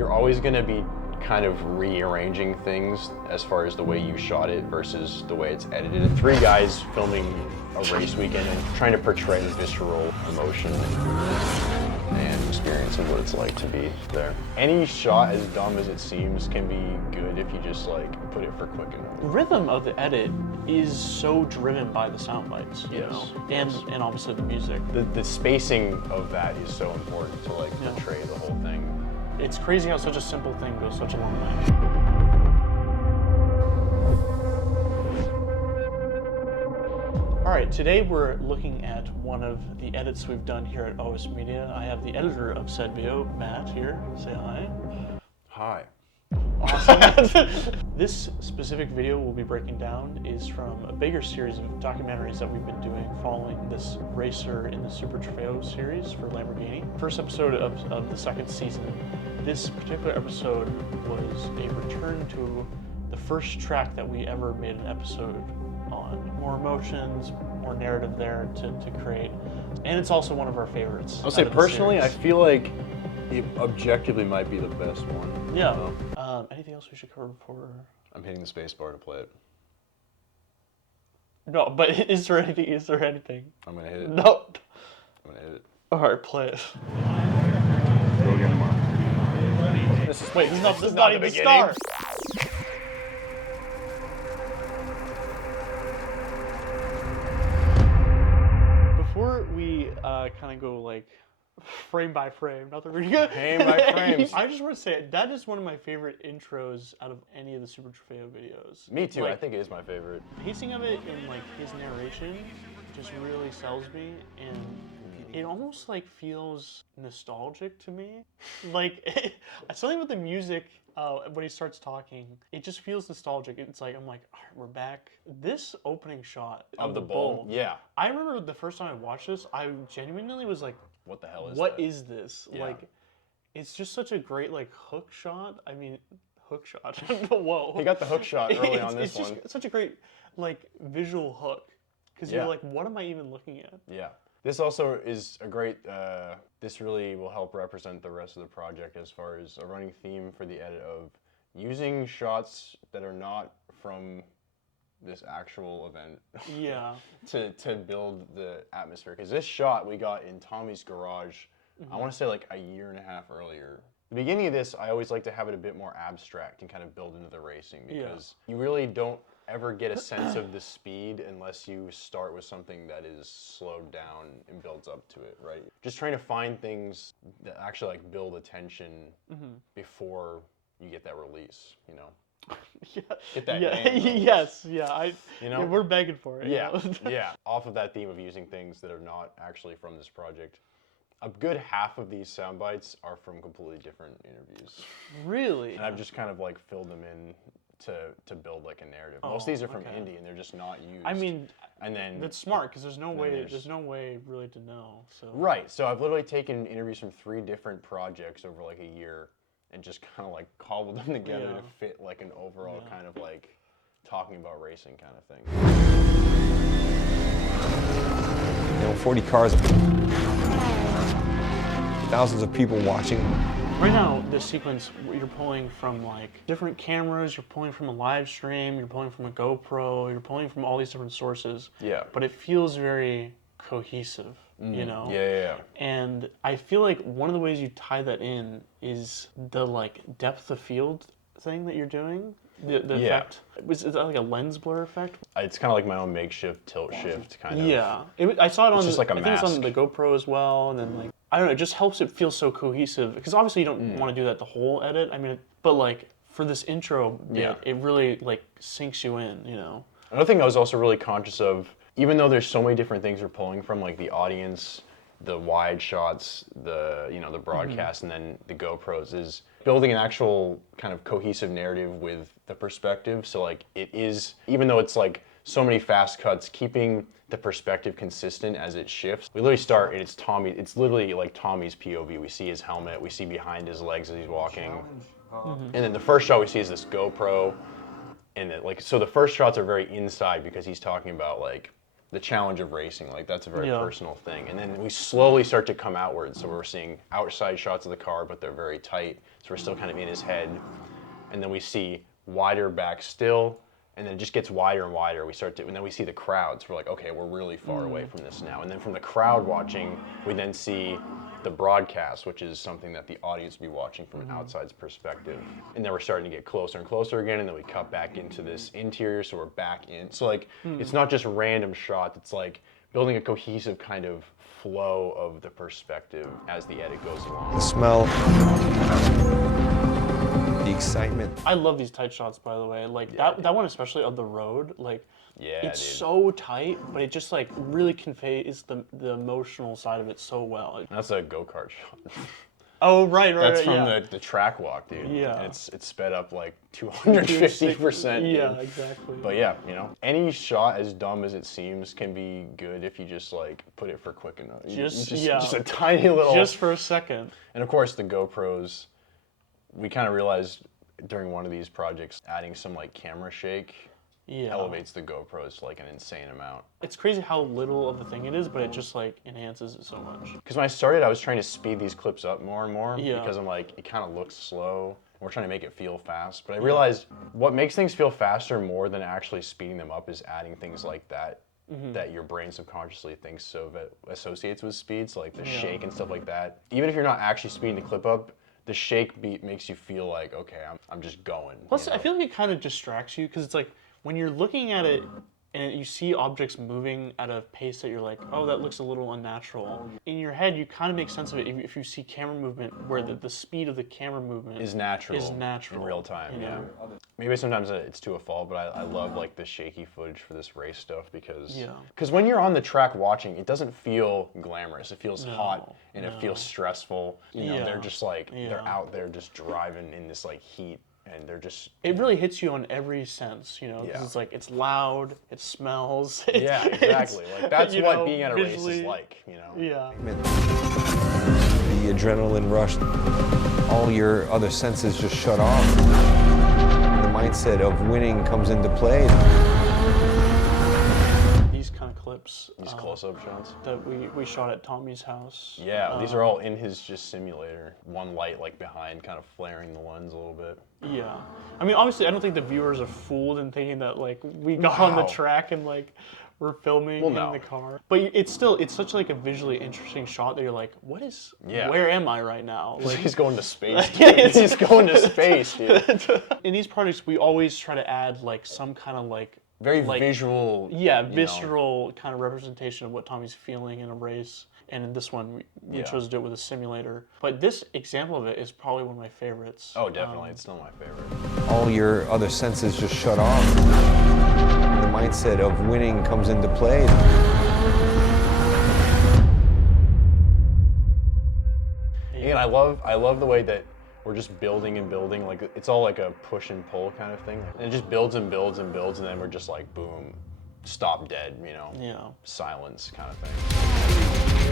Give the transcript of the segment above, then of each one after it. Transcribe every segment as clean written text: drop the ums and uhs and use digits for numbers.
you're always going to be kind of rearranging things as far as the way you shot it versus the way it's edited. 3 guys filming a race weekend and trying to portray visceral emotion and experience of what it's like to be there. Any shot, as dumb as it seems, can be good if you just like put it for quick enough. The rhythm of the edit is so driven by the sound bites, you know, and obviously the music. The spacing of that is so important to like portray the whole thing. It's crazy how such a simple thing goes such a long way. All right, today we're looking at one of the edits we've done here at OS Media. I have the editor of said video, Matt, here. Say hi. Hi. Awesome. This specific video we'll be breaking down is from a bigger series of documentaries that we've been doing following this racer in the Super Trofeo series for Lamborghini. First episode of the second season. This particular episode was a return to the first track that we ever made an episode on. More emotions, more narrative there to create. And it's also one of our favorites. I'll say personally, I feel like it objectively might be the best one. Yeah. Anything else we should cover before? I'm hitting the space bar to play it. No, but is there anything? I'm gonna hit it. No. I'm gonna hit it. All right, play it. Go again tomorrow. This is not even the start. Before we kind of go like frame by frame, not that we're good. Frame by frames. I just want to say that is one of my favorite intros out of any of the Super Trofeo videos. Me too. Like, I think it is my favorite. Pacing of it and like his narration just really sells me, and it almost like feels nostalgic to me. Like something with the music when he starts talking, it just feels nostalgic. It's like I'm like, all right, we're back. This opening shot Of the bull. Yeah. I remember the first time I watched this, I genuinely was like, what the hell is what that? is this? Yeah. Like, it's just such a great like hook shot. I mean, hook shot. Whoa. He got the hook shot early on this it's one. just such a great like visual hook. Because you're like, what am I even looking at? Yeah. This also is a great, this really will help represent the rest of the project as far as a running theme for the edit of using shots that are not from this actual event. Yeah. to build the atmosphere. Because this shot we got in Tommy's garage, I want to say like a year and a half earlier. The beginning of this, I always like to have it a bit more abstract and kind of build into the racing because you really don't ever get a sense of the speed unless you start with something that is slowed down and builds up to it, right? Just trying to find things that actually like build attention before you get that release, you know? Get that name Yes, yeah. yeah, we're begging for it. Yeah, You know? yeah. Off of that theme of using things that are not actually from this project, a good half of these sound bites are from completely different interviews. Really? And I've just kind of like filled them in to build like a narrative. Most of these are from indie and they're just not used. I mean, and then that's smart because there's no way really to know. So right. So I've literally taken interviews from 3 different projects over like a year and just kind of like cobbled them together to fit like an overall kind of like talking about racing kind of thing. You know, 40 cars, thousands of people watching. right now, this sequence, you're pulling from like different cameras, you're pulling from a live stream, you're pulling from a GoPro, you're pulling from all these different sources. Yeah. But it feels very cohesive, you know? Yeah. And I feel like one of the ways you tie that in is the like depth of field thing that you're doing. The effect. Is that like a lens blur effect? It's kind of like my own makeshift tilt shift kind of. Yeah. I saw it on, just like a I think it's on mask. the GoPro as well, and then like, I don't know, it just helps it feel so cohesive. Because obviously you don't want to do that the whole edit, I mean, but like for this intro bit, it really like sinks you in, you know? Another thing I was also really conscious of, even though there's so many different things we're pulling from, like the audience, the wide shots, the the broadcast, and then the GoPros, is building an actual kind of cohesive narrative with the perspective. So like it is, even though it's like so many fast cuts, keeping the perspective consistent as it shifts. We literally start and it's Tommy. It's literally like Tommy's POV. We see his helmet. We see behind his legs as he's walking. And then the first shot we see is this GoPro. And it, like, so the first shots are very inside because he's talking about like the challenge of racing. Like that's a very Yeah. personal thing. And then we slowly start to come outwards. So we're seeing outside shots of the car, but they're very tight. So we're still kind of in his head. And then we see wider back still, and then it just gets wider and wider. And then we see the crowds. We're like, okay, we're really far away from this now. And then from the crowd watching, we then see the broadcast, which is something that the audience will be watching from an outside's perspective. And then we're starting to get closer and closer again, and then we cut back into this interior, so we're back in. So like, it's not just random shots, it's like building a cohesive kind of flow of the perspective as the edit goes along. The smell, the excitement. I love these tight shots, by the way. Like that one, especially of the road. Like, Yeah, it's dude. so tight, but it just like really conveys the emotional side of it so well. That's a go-kart shot. Oh right, That's from yeah. the track walk, dude. Yeah. And it's sped up like 250%. Yeah, dude. exactly. But yeah, you know, any shot, as dumb as it seems, can be good if you just like put it for quick enough. Just a tiny little. Just for a second. And of course, the GoPros. We kind of realized during one of these projects, adding some like camera shake elevates the GoPros to like an insane amount. It's crazy how little of the thing it is, but it just like enhances it so much. Because when I started, I was trying to speed these clips up more and more Yeah. because I'm like, it kind of looks slow. We're trying to make it feel fast. But I realized what makes things feel faster more than actually speeding them up is adding things like that that your brain subconsciously thinks so that associates with speed. So like the shake and stuff like that. Even if you're not actually speeding the clip up, the shake beat makes you feel like, okay, I'm just going. Plus, you know? I feel like it kind of distracts you because it's like when you're looking at it and you see objects moving at a pace that you're like, oh, that looks a little unnatural. In your head, you kind of make sense of it if you see camera movement where the speed of the camera movement is natural in real time. you Yeah. know? Maybe sometimes it's to a fault, but I love like the shaky footage for this race stuff because Yeah. when you're on the track watching, it doesn't feel glamorous. It feels hot and it no. feels stressful. You know, Yeah. they're just like they're Yeah. out there just driving in this like heat, and they're just It really hits you on every sense, you know, 'cause Yeah. it's like, it's loud, it smells. yeah, it's- exactly. Like that's you what know, being at a race is visually- like. You know. Yeah. The adrenaline rush, all your other senses just shut off. The mindset of winning comes into play. These kind of clips These close-up shots. that we shot at Tommy's house. Yeah, these are all in his just simulator. One light like behind, kind of flaring the lens a little bit. Yeah. I mean, obviously, I don't think the viewers are fooled in thinking that, like, we got on the No. track and, like, we're filming Well, in no. the car. But it's such, like, a visually interesting shot that you're like, Yeah. where am I right now? Like Like, he's going to space. Dude. He's going to space, dude. in these projects, we always try to add, like, some kind of, like, Very like, visual. yeah, you know. visceral kind of representation of what Tommy's feeling in a race. And in this one, we Yeah. chose to do it with a simulator. But this example of it is probably one of my favorites. Oh, definitely. It's still my favorite. All your other senses just shut off. The mindset of winning comes into play. And I love the way that we're just building and building. Like it's all like a push and pull kind of thing. And it just builds and builds and builds, and then we're just like boom, stop dead. You know, Yeah. silence kind of thing.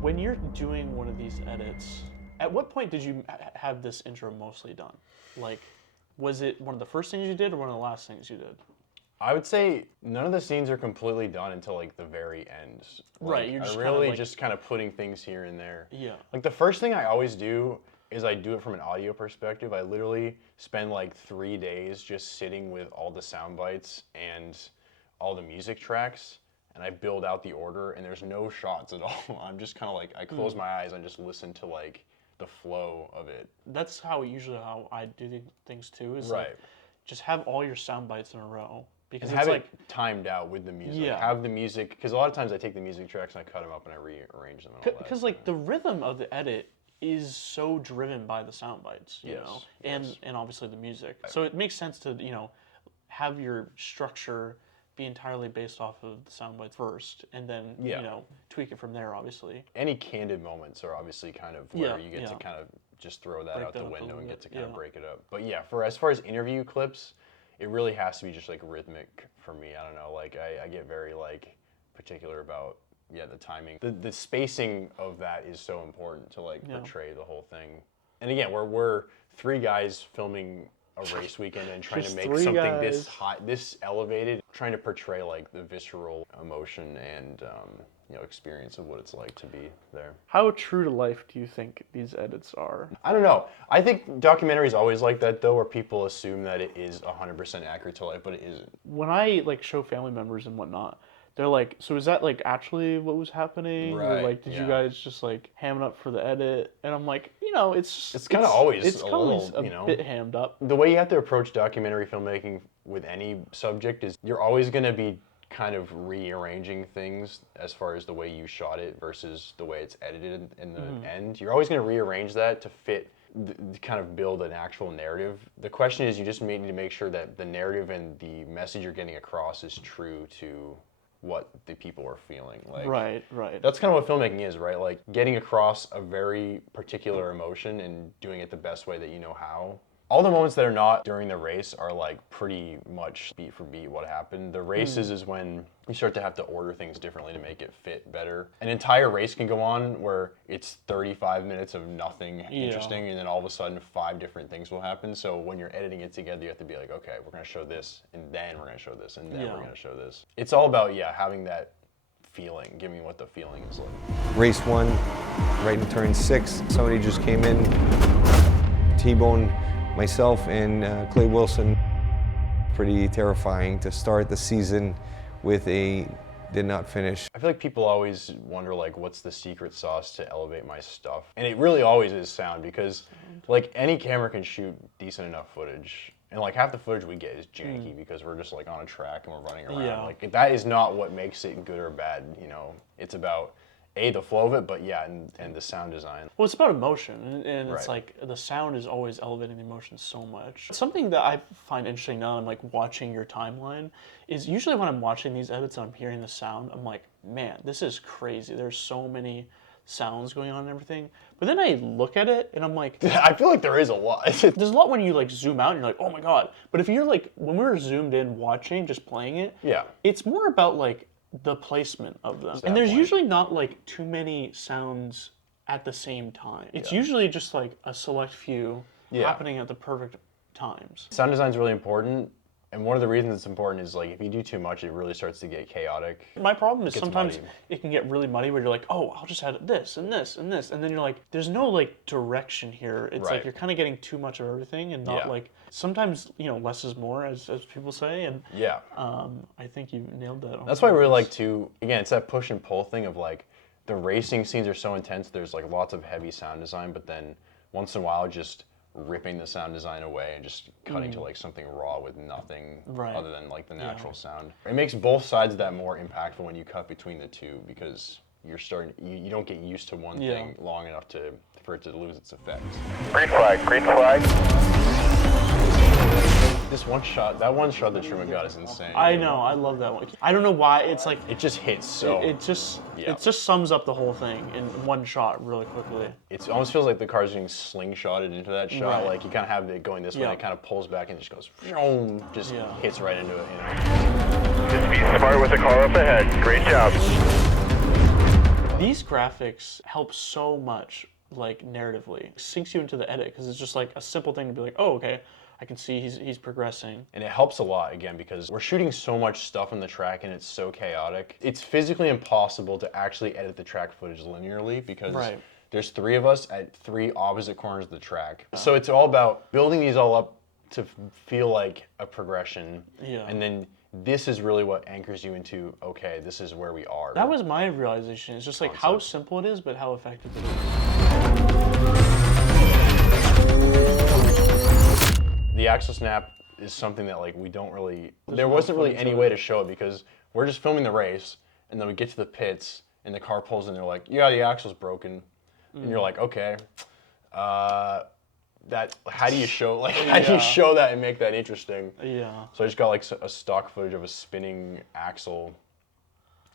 When you're doing one of these edits, at what point did you have this intro mostly done? Like, was it one of the first things you did or one of the last things you did? I would say none of the scenes are completely done until like the very end. Like, Right, you're just I kinda, really like- just kind of putting things here and there. Yeah. Like the first thing I always do is I do it from an audio perspective. I literally spend like 3 days just sitting with all the sound bites and all the music tracks, and I build out the order, and there's no shots at all. I'm just kind of like, I close my eyes and just listen to like the flow of it. That's how I do things too. Is Right. like, just have all your sound bites in a row because And it's have like it timed out with the music. Yeah. Have the music, because a lot of times I take the music tracks and I cut them up and I rearrange them and all that. because like the rhythm of the edit is so driven by the sound bites, you know, and obviously the music. So it makes sense to have your structure be entirely based off of the sound bites first, and then tweak it from there. Obviously, Any candid moments are obviously kind of where Yeah, you get yeah. to kind of just throw that Break out that the up a window little and get bit, to kind of yeah. break it up. But yeah, as far as interview clips, it really has to be just like rhythmic for me. I don't know, like I get very like particular about yeah, the timing. The spacing of that is so important to like portray the whole thing. And again, we're 3 guys filming a race weekend and trying to Just make 3 something guys. this high, this elevated, trying to portray like the visceral emotion and you know, experience of what it's like to be there. How true to life do you think these edits are? I don't know. I think documentaries always like that though, where people assume that it is 100% accurate to life, but it isn't. When I like show family members and whatnot, they're like, so is that like actually what was happening? Or Right, like, did you guys just like ham it up for the edit? And I'm like, you know, it's kind of always it's a always little, a you know, bit hammed up. The way you have to approach documentary filmmaking with any subject is you're always going to be kind of rearranging things as far as the way you shot it versus the way it's edited in the end. You're always going to rearrange that to fit, kind of build an actual narrative. The question is, you just need to make sure that the narrative and the message you're getting across is true to what the people are feeling. Like, Right. that's kind of what filmmaking is, right? Like getting across a very particular emotion and doing it the best way that you know how. All the moments that are not during the race are like pretty much beat for beat what happened. The races is when you start to have to order things differently to make it fit better. An entire race can go on where it's 35 minutes of nothing interesting, and then all of a sudden 5 different things will happen. So when you're editing it together, you have to be like, okay, we're gonna show this, and then we're gonna show this, and then we're gonna show this. It's all about, having that feeling, give me what the feeling is like. Race 1, right in turn 6, somebody just came in, T-boned myself and Clay Wilson. Pretty terrifying to start the season with a did not finish. I feel like people always wonder like, what's the secret sauce to elevate my stuff? And it really always is sound, because like any camera can shoot decent enough footage. And like half the footage we get is janky because we're just like on a track and we're running around. Like that is not what makes it good or bad, you know. It's about the flow of it, but and the sound design. Well, it's about emotion, and it's like the sound is always elevating the emotion so much. Something that I find interesting now, I'm like watching your timeline, is usually when I'm watching these edits and I'm hearing the sound, I'm like, man, this is crazy. There's so many sounds going on and everything. But then I look at it and I'm like, I feel like there is a lot. There's a lot when you like zoom out and you're like, oh my God. But if you're like, when we're zoomed in watching, just playing it, it's more about like the placement of them. And there's usually not like too many sounds at the same time. It's usually just like a select few happening at the perfect times. Sound design is really important. And one of the reasons it's important is like if you do too much, it really starts to get chaotic. My problem is sometimes muddy. it can get really muddy where you're like, oh, I'll just add this and this and this. And then you're like, there's no like direction here. It's like you're kind of getting too much of everything and not like, sometimes, you know, less is more, as people say. And I think you nailed that. That's why I really like to, again, it's that push and pull thing of like, the racing scenes are so intense, there's like lots of heavy sound design, but then once in a while just ripping the sound design away and just cutting to like something raw with nothing other than like the natural sound. It makes both sides of that more impactful when you cut between the two, because you're starting, you don't get used to one thing long enough for it to lose its effect. Green flag, green flag. This one shot, that one shot that Truman got is insane. I know, I love that one. I don't know why, it's like, it just hits so. It just sums up the whole thing in one shot really quickly. It almost feels like the car's getting slingshotted into that shot. Like you kind of have it going this way, and it kind of pulls back and just goes, just hits right into it. You know? Just be smart with the car up ahead. Great job. These graphics help so much, like narratively. It sinks you into the edit because it's just like a simple thing to be like, oh, okay, I can see he's progressing. And it helps a lot, again, because we're shooting so much stuff on the track and it's so chaotic. It's physically impossible to actually edit the track footage linearly because there's 3 of us at 3 opposite corners of the track. So it's all about building these all up to feel like a progression. And then this is really what anchors you into, okay, this is where we are. That was my realization. It's just like how simple it is, but how effective it is. The axle snap is something that like we don't really, there wasn't really any way to show it because we're just filming the race and then we get to the pits and the car pulls in, they're like, yeah, the axle's broken. And you're like, okay, how do you show, like, how do you show that and make that interesting? So I just got like a stock footage of a spinning axle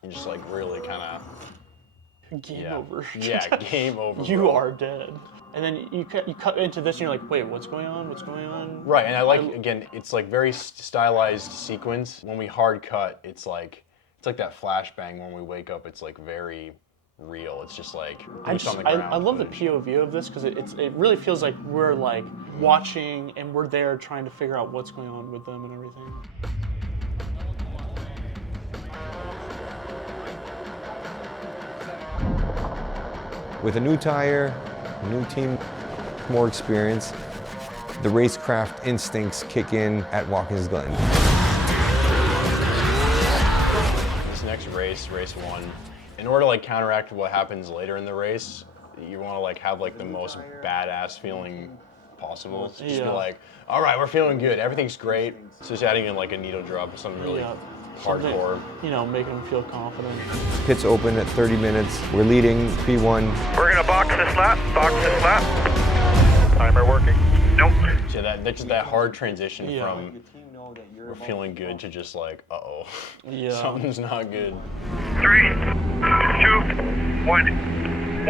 and just like really kind of. Game over. Game over. You bro. are dead. And then you cut into this and you're like, wait, what's going on? What's going on? Right, and I like, again, it's like very stylized sequence. When we hard cut, it's like It's like that flashbang when we wake up. It's like very real. It's just like I boots on the ground. I love the footage. POV of this because it really feels like we're like watching and we're there trying to figure out what's going on with them and everything. With a new tire, a new team, more experience, the racecraft instincts kick in at Watkins Glen. This next race, race 1, in order to like counteract what happens later in the race, you want to like have like the most badass feeling possible. So just be Yeah. like, all right, we're feeling good. Everything's great. So just adding in like a needle drop or something really hardcore. You know, making them feel confident. Pits open at 30 minutes. We're leading P1. We're gonna box this lap, box this lap. Timer working. Nope. So that's just that hard transition Yeah. from we're feeling good to just like, uh-oh, Yeah. something's not good. 3, 2, 1,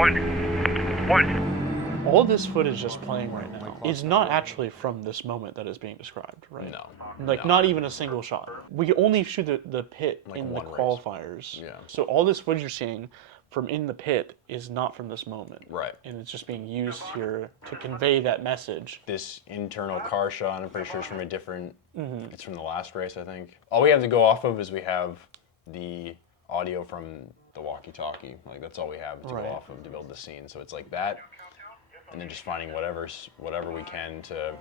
1. All this footage just playing right now is not actually from this moment that is being described, right? No. Like, not even a single shot. We only shoot the pit Like in the one race. qualifiers. Yeah. So all this footage you're seeing from in the pit is not from this moment. Right. And it's just being used here to convey that message. This internal car shot, I'm pretty sure it's from a different, Mm-hmm. it's from the last race, I think. All we have to go off of is we have the audio from the walkie-talkie. Like, that's all we have to Right. go off of to build the scene. So it's like that, and then just finding whatever we can to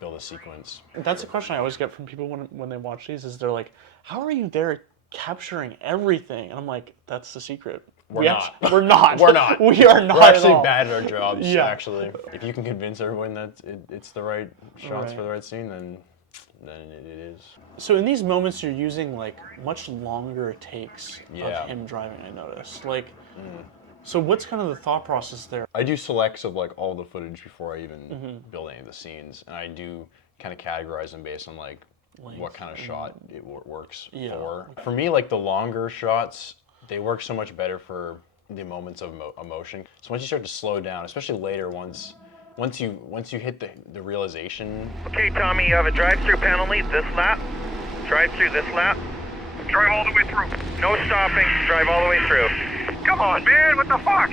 build a sequence. That's a question I always get from people when they watch these is they're like, how are you there capturing everything? And I'm like, that's the secret. We're not. We're not. We're not. We are not We're actually at all. bad at our jobs, Yeah. actually. If you can convince everyone that it's the right shots Right. for the right scene, then it is. So in these moments, you're using like much longer takes Yeah. of him driving. I noticed. Like, so what's kind of the thought process there? I do selects of like all the footage before I even Mm-hmm. build any of the scenes, and I do kind of categorize them based on like what Length kind of shot it works Yeah. for. For me, like the longer shots, they work so much better for the moments of emotion. So once you start to slow down, especially later, once you hit the realization. Okay, Tommy, you have a drive-through penalty this lap. Drive through this lap. Drive all the way through. No stopping. Drive all the way through. Come on, man. What the fuck?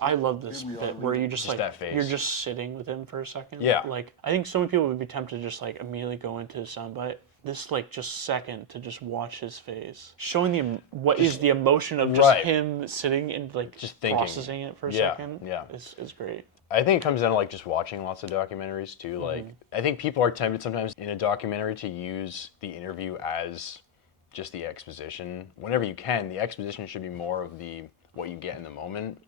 I love this bit where you just like that face. you're just sitting with him for a second. Yeah. Like I think so many people would be tempted to just like immediately go into his soundbite. This like just second to just watch his face, showing what is the emotion of just Right. him sitting and like Just thinking. processing it for a Yeah, second. yeah. is great. I think it comes down to like just watching lots of documentaries too. Like I think people are tempted sometimes in a documentary to use the interview as just the exposition. Whenever you can, the exposition should be more of what you get in the moment.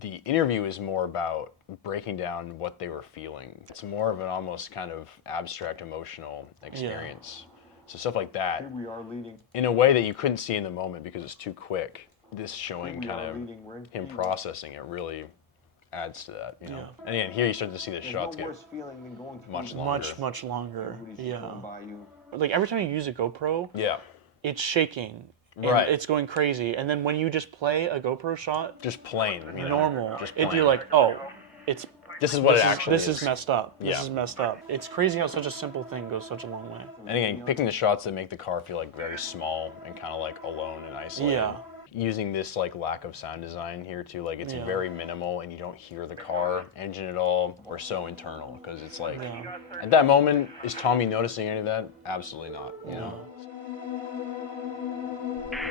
The interview is more about breaking down what they were feeling. It's more of an almost kind of abstract emotional experience. So stuff like that, We are leading. in a way that you couldn't see in the moment because it's too quick. This showing We are kind of leading. We're in him P1. processing it really adds to that, you know. Yeah. And again, here you start to see the shots get feeling than going through much the- longer. Much longer. Yeah. going by you. Like every time you use a GoPro, Yeah, it's shaking. And Right. It's going crazy. And then when you just play a GoPro shot, just plain, you know, normal, just if plain. you're like, oh, it's this is what it this actually is messed up. This Yeah. is messed up. It's crazy how such a simple thing goes such a long way. And again, picking the shots that make the car feel like very small and kind of like alone and isolated. Yeah. Using this like lack of sound design here too, like it's Yeah. very minimal and you don't hear the car engine at all or so internal because it's like Yeah. at that moment, is Tommy noticing any of that? Absolutely not, you know.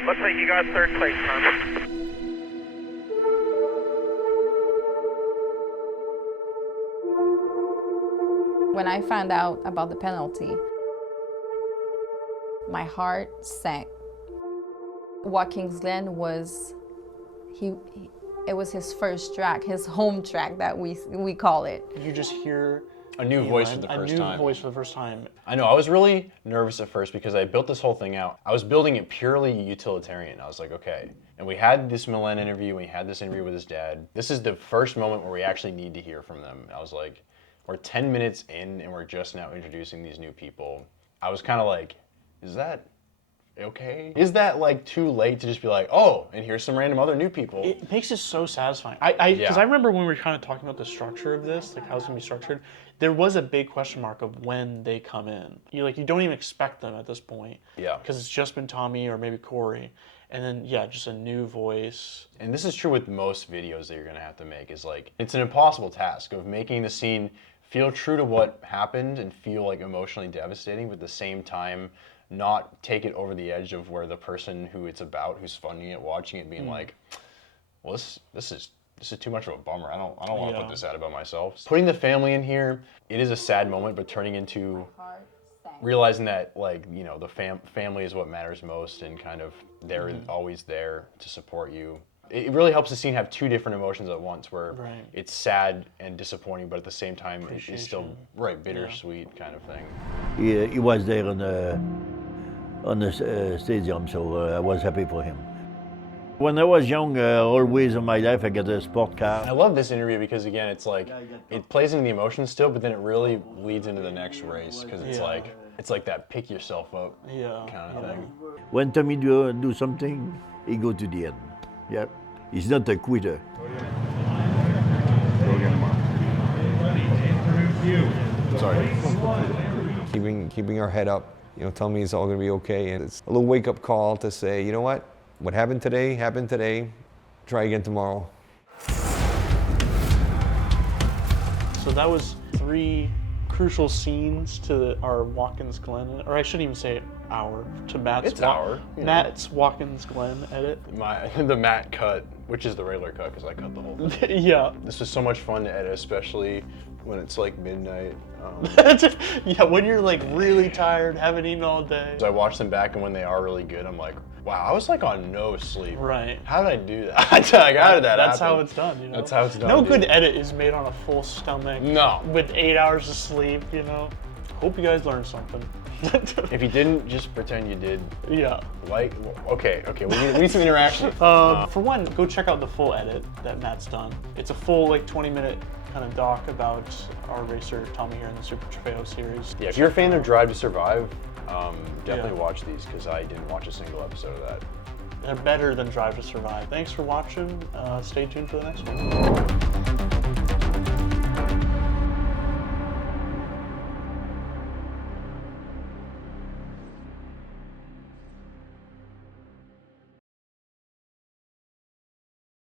Looks like you got third place, Tommy. When I found out about the penalty, my heart sank. Watkins Glen was, it was his first track, his home track that we call it. You just hear A new voice for the a first new time. voice for the first time. I know, I was really nervous at first because I built this whole thing out. I was building it purely utilitarian. I was like, okay. And we had this Milan interview, we had this interview with his dad. This is the first moment where we actually need to hear from them. I was like, we're 10 minutes in and we're just now introducing these new people. I was kind of like, is that okay? Is that like too late to just be like, oh, and here's some random other new people? It makes it so satisfying. Because Yeah. I remember when we were kind of talking about the structure of this, like how it's gonna be structured. there was a big question mark of when they come in. You don't even expect them at this point. Yeah. Because it's just been Tommy or maybe Corey. And then, yeah, just a new voice. And this is true with most videos that you're gonna have to make, is like, it's an impossible task of making the scene feel true to what happened and feel like emotionally devastating, but at the same time, not take it over the edge of where the person who it's about, who's funding it, watching it, being like, well, this is too much of a bummer. I don't want to put this out about myself. Putting the family in here, it is a sad moment, but turning into realizing that, like, you know, the family is what matters most, and kind of they're always there to support you. It really helps the scene have two different emotions at once, where it's sad and disappointing, but at the same time it's still bittersweet kind of thing. He was there on the stadium, so I was happy for him. When I was young, always in my life I got a sport car. I love this interview because, again, it's like it plays into the emotions still, but then it really leads into the next race, because it's like that pick yourself up kind of thing. When Tommy do something, he go to the end. Yep, he's not a quitter. Sorry. Keeping our head up, you know, telling me it's all going to be okay, and it's a little wake-up call to say, you know what happened today, try again tomorrow. So that was 3 crucial scenes to our Watkins Glen, or I shouldn't even say our, to Matt's. It's our. Matt's Watkins Glen edit. The Matt cut, which is the regular cut, because I cut the whole thing. Yeah. This was so much fun to edit, especially when it's like midnight. Yeah, when you're like really tired, haven't eaten all day. So I watch them back, and when they are really good, I'm like, wow, I was like on no sleep. Right. How did I do that? Like, how did that That's happen? how it's done, you know? That's how it's done. No dude. good edit is made on a full stomach. No. With 8 hours of sleep, you know? Hope you guys learned something. If you didn't, just pretend you did. Yeah. Like, okay, we need some interaction. For one, go check out the full edit that Matt's done. It's a full, like, 20-minute kind of doc about our racer, Tommy, here in the Super Trofeo series. Yeah, if you're a fan of Drive to Survive, definitely watch these, because I didn't watch a single episode of that. They're better than Drive to Survive. Thanks for watching. Stay tuned for the next one.